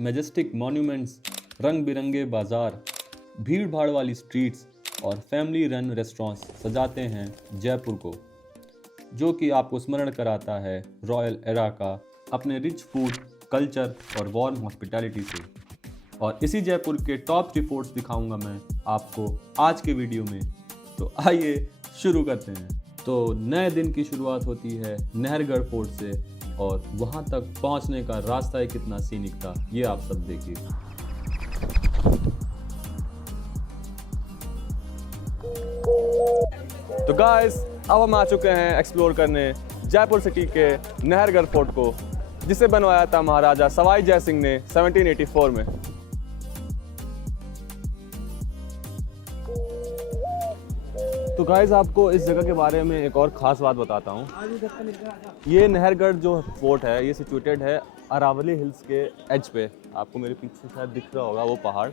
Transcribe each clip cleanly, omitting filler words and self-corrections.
Majestic monuments, रंग बिरंगे बाजार, भीड़ भाड़ वाली स्ट्रीट्स और फैमिली रन रेस्टोरेंट्स सजाते हैं जयपुर को, जो कि आपको स्मरण कराता है रॉयल एरा का अपने रिच फूड, कल्चर और वार्म हॉस्पिटैलिटी से। और इसी जयपुर के टॉप 3 फोर्ट्स दिखाऊंगा मैं आपको आज के वीडियो में। तो आइए शुरू करते हैं। तो नए दिन की शुरुआत होती है नहरगढ़ फोर्ट से और वहां तक पहुंचने का रास्ता ही कितना सीनिक था, ये आप सब देखिए। तो गाइस, अब हम आ चुके हैं एक्सप्लोर करने जयपुर सिटी के नहरगढ़ फोर्ट को, जिसे बनवाया था महाराजा सवाई जय सिंह ने 1784 में। तो गाइस, आपको इस जगह के बारे में एक और ख़ास बात बताता हूँ। ये नहरगढ़ जो फोर्ट है, ये सिचुएटेड है अरावली हिल्स के एज पे। आपको मेरे पीछे शायद दिख रहा होगा वो पहाड़।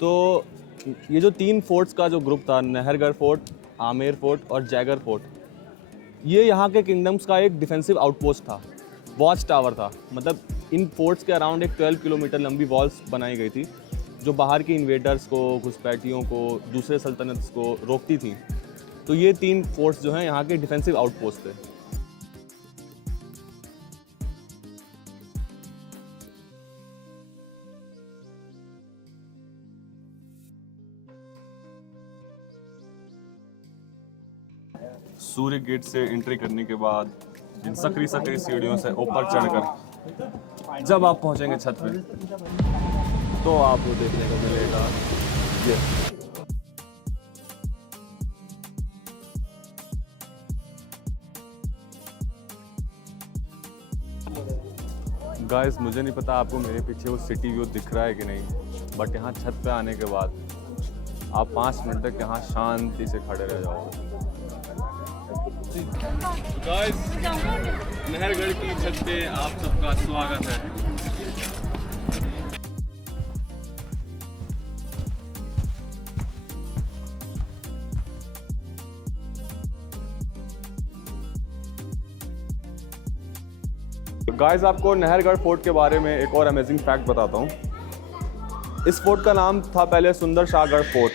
तो ये जो 3 फोर्ट्स का जो ग्रुप था, नहरगढ़ फोर्ट, आमेर फोर्ट और जयगढ़ फोर्ट, ये यहाँ के किंगडम्स का एक डिफेंसिव आउटपोस्ट था, वॉच टावर था। मतलब इन फोर्ट्स के अराउंड एक 12 किलोमीटर लंबी वॉल्स बनाई गई थी, जो बाहर की इन्वेडर्स को, घुसपैठियों को, दूसरे सल्तनत्स को रोकती थी। तो ये 3 फोर्ट्स जो हैं यहाँ के डिफेंसिव आउटपोस्ट थे। सूर्य गेट से एंट्री करने के बाद इन सकरी सीढ़ियों से ऊपर चढ़कर जब आप पहुंचेंगे छत पे, तो आपको देखने को मिलेगा ये। गाइस, मुझे नहीं पता आपको मेरे पीछे वो सिटी व्यू दिख रहा है कि नहीं, बट यहाँ छत पे आने के बाद आप 5 मिनट तक यहाँ शांति से खड़े रह जाओगे। गाइस, नहरगढ़ की छत पे आप सबका स्वागत है। गाइस, आपको नहरगढ़ फोर्ट के बारे में एक और अमेजिंग फैक्ट बताता हूँ। इस फोर्ट का नाम था पहले सुंदर शाहगढ़ फोर्ट,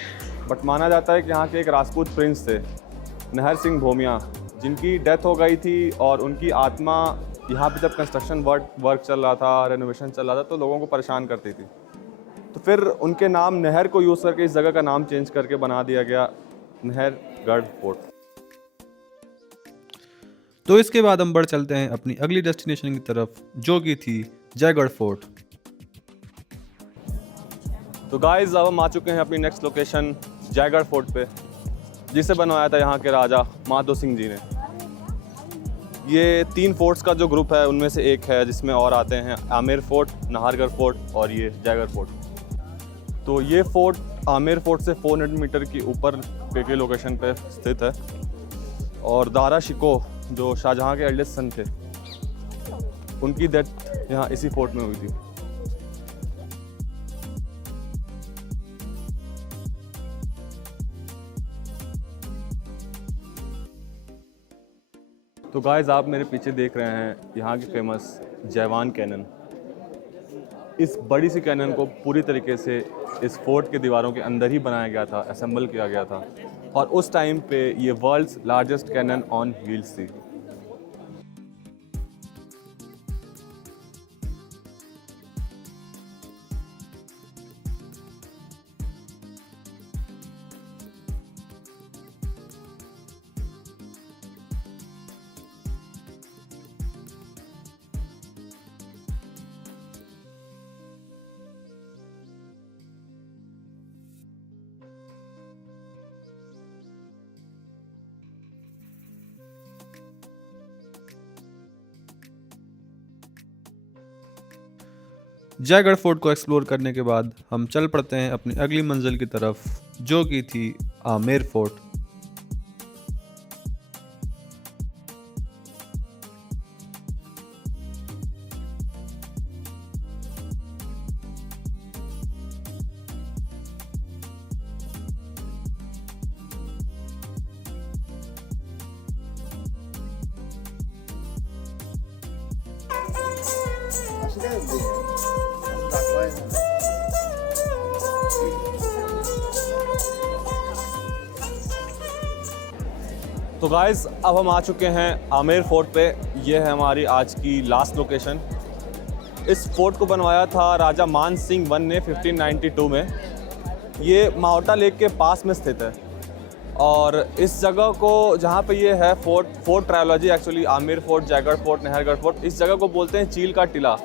बट माना जाता है कि यहाँ के एक राजपूत प्रिंस थे, नहर सिंह भोमिया, जिनकी डेथ हो गई थी और उनकी आत्मा यहाँ पे जब कंस्ट्रक्शन वर्क चल रहा था, रेनोवेशन चल रहा था, तो लोगों को परेशान करती थी। तो फिर उनके नाम नहर को यूज़ करके इस जगह का नाम चेंज करके बना दिया गया नहरगढ़ फोर्ट। तो इसके बाद हम बढ़ चलते हैं अपनी अगली डेस्टिनेशन की तरफ, जो कि थी जयगढ़ फोर्ट। तो गाइस, अब हम आ चुके हैं अपनी नेक्स्ट लोकेशन जयगढ़ फोर्ट पे, जिसे बनवाया था यहाँ के राजा माधो सिंह जी ने। ये 3 फोर्ट्स का जो ग्रुप है उनमें से एक है, जिसमें और आते हैं आमेर फोर्ट, नाहरगढ़ फोर्ट और ये जयगढ़ फोर्ट। तो ये फोर्ट आमेर फोर्ट से 400 मीटर की ऊपर के लोकेशन पे स्थित है। और दारा शिकोह, जो शाहजहाँ के एल्डेस्ट सन थे, उनकी डेथ यहाँ इसी फोर्ट में हुई थी। तो गाइस, आप मेरे पीछे देख रहे हैं यहाँ की फेमस जयवान कैनन। इस बड़ी सी कैनन को पूरी तरीके से इस फोर्ट के दीवारों के अंदर ही बनाया गया था, असेंबल किया गया था, और उस टाइम पे ये world's largest cannon on wheels थी। जयगढ़ फोर्ट को एक्सप्लोर करने के बाद हम चल पड़ते हैं अपनी अगली मंजिल की तरफ, जो कि थी आमेर फोर्ट। तो गाइस अब हम आ चुके हैं आमेर फोर्ट पे। ये है हमारी आज की लास्ट लोकेशन। इस फोर्ट को बनवाया था राजा मान सिंह वन ने 1592 में। ये माओटा लेक के पास में स्थित है और इस जगह को जहाँ पे ये है fort trilogy actually Amer fort, Jaigarh fort, Nahargarh fort, इस जगह को बोलते हैं चील का टीला।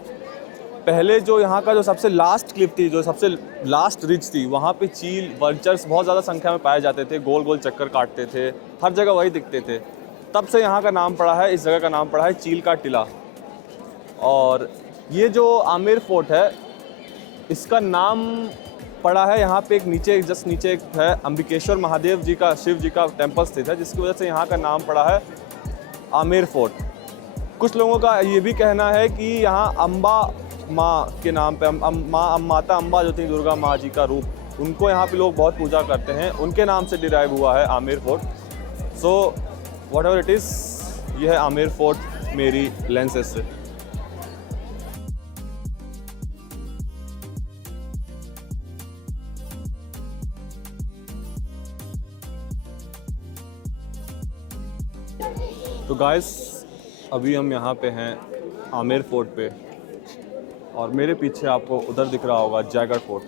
पहले जो यहाँ का जो सबसे लास्ट क्लिफ थी, जो सबसे लास्ट रिज थी, वहाँ पे चील वर्चर्स बहुत ज़्यादा संख्या में पाए जाते थे, गोल गोल चक्कर काटते थे, हर जगह वही दिखते थे। तब से यहाँ का नाम पड़ा है, इस जगह का नाम पड़ा है चील का टीला। और ये जो आमेर फोर्ट है इसका नाम पड़ा है यहाँ पे एक नीचे, जस्ट नीचे एक है अंबिकेश्वर महादेव जी का, शिव जी का टेम्पल स्थित है, जिसकी वजह से यहाँ का नाम पड़ा है आमेर फोर्ट। कुछ लोगों का ये भी कहना है कि यहाँ अम्बा माँ के नाम पे माता अम्बा जो थी, दुर्गा माँ जी का रूप, उनको यहाँ पे लोग बहुत पूजा करते हैं, उनके नाम से डिराइव हुआ है Amer fort. So what ever it is, ये है आमेर फोर्ट मेरी लेंसेज से। तो गाइस अभी हम यहाँ पे हैं आमेर फोर्ट पे और मेरे पीछे आपको उधर दिख रहा होगा जयगढ़ फोर्ट।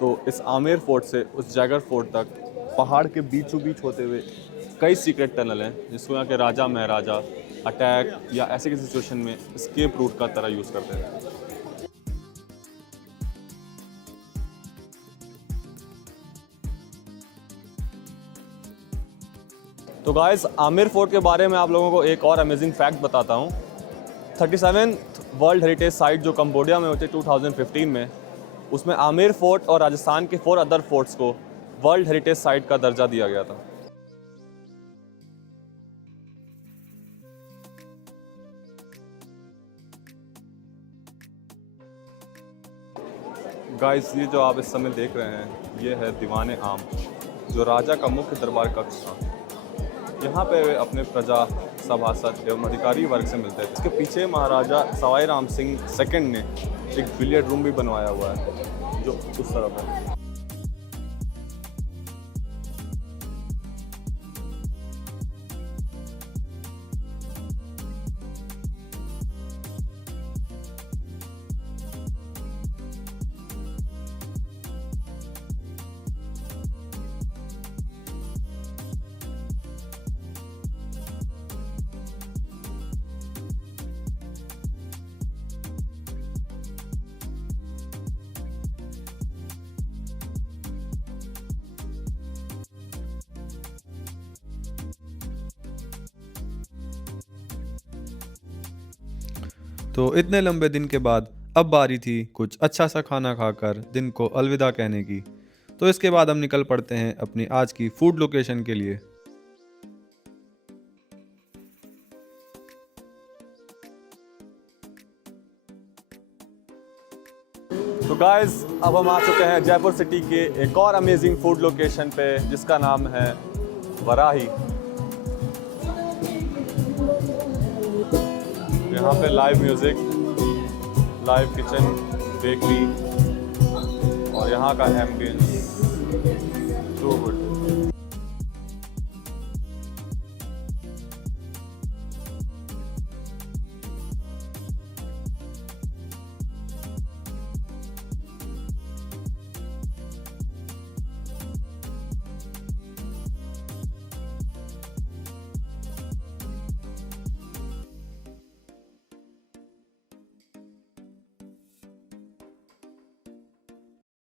तो इस आमेर फोर्ट से उस जयगढ़ फोर्ट तक पहाड़ के बीचों बीच होते हुए कई सीक्रेट टनल हैं, जिसको यहाँ के राजा महाराजा अटैक या ऐसे किसी सिचुएशन में एस्केप रूट का तरह यूज़ करते हैं। तो गाइस आमेर फोर्ट के बारे में आप लोगों को एक और अमेजिंग फैक्ट बताता हूँ। 37th वर्ल्ड हेरिटेज साइट जो कंबोडिया में होती है 2015 में, उसमें आमेर फोर्ट और राजस्थान के 4 अदर फोर्ट्स को वर्ल्ड हेरिटेज साइट का दर्जा दिया गया था। गाइस ये जो आप इस समय देख रहे हैं, ये है दीवाने आम, जो राजा का मुख्य दरबार कक्ष था। यहाँ पे वे अपने प्रजा, सभासद एवं अधिकारी वर्ग से मिलते हैं। इसके पीछे महाराजा सवाई राम सिंह सेकंड ने एक बिलियर्ड रूम भी बनवाया हुआ है, जो उस तरफ है। तो इतने लंबे दिन के बाद अब बारी थी कुछ अच्छा सा खाना खाकर दिन को अलविदा कहने की। तो इसके बाद हम निकल पड़ते हैं अपनी आज की फूड लोकेशन के लिए। तो गाइस अब हम आ चुके हैं जयपुर सिटी के एक और अमेजिंग फूड लोकेशन पे, जिसका नाम है वराही। यहाँ पे live music, live kitchen, bakery और यहाँ का एम्बियंस टू गुड।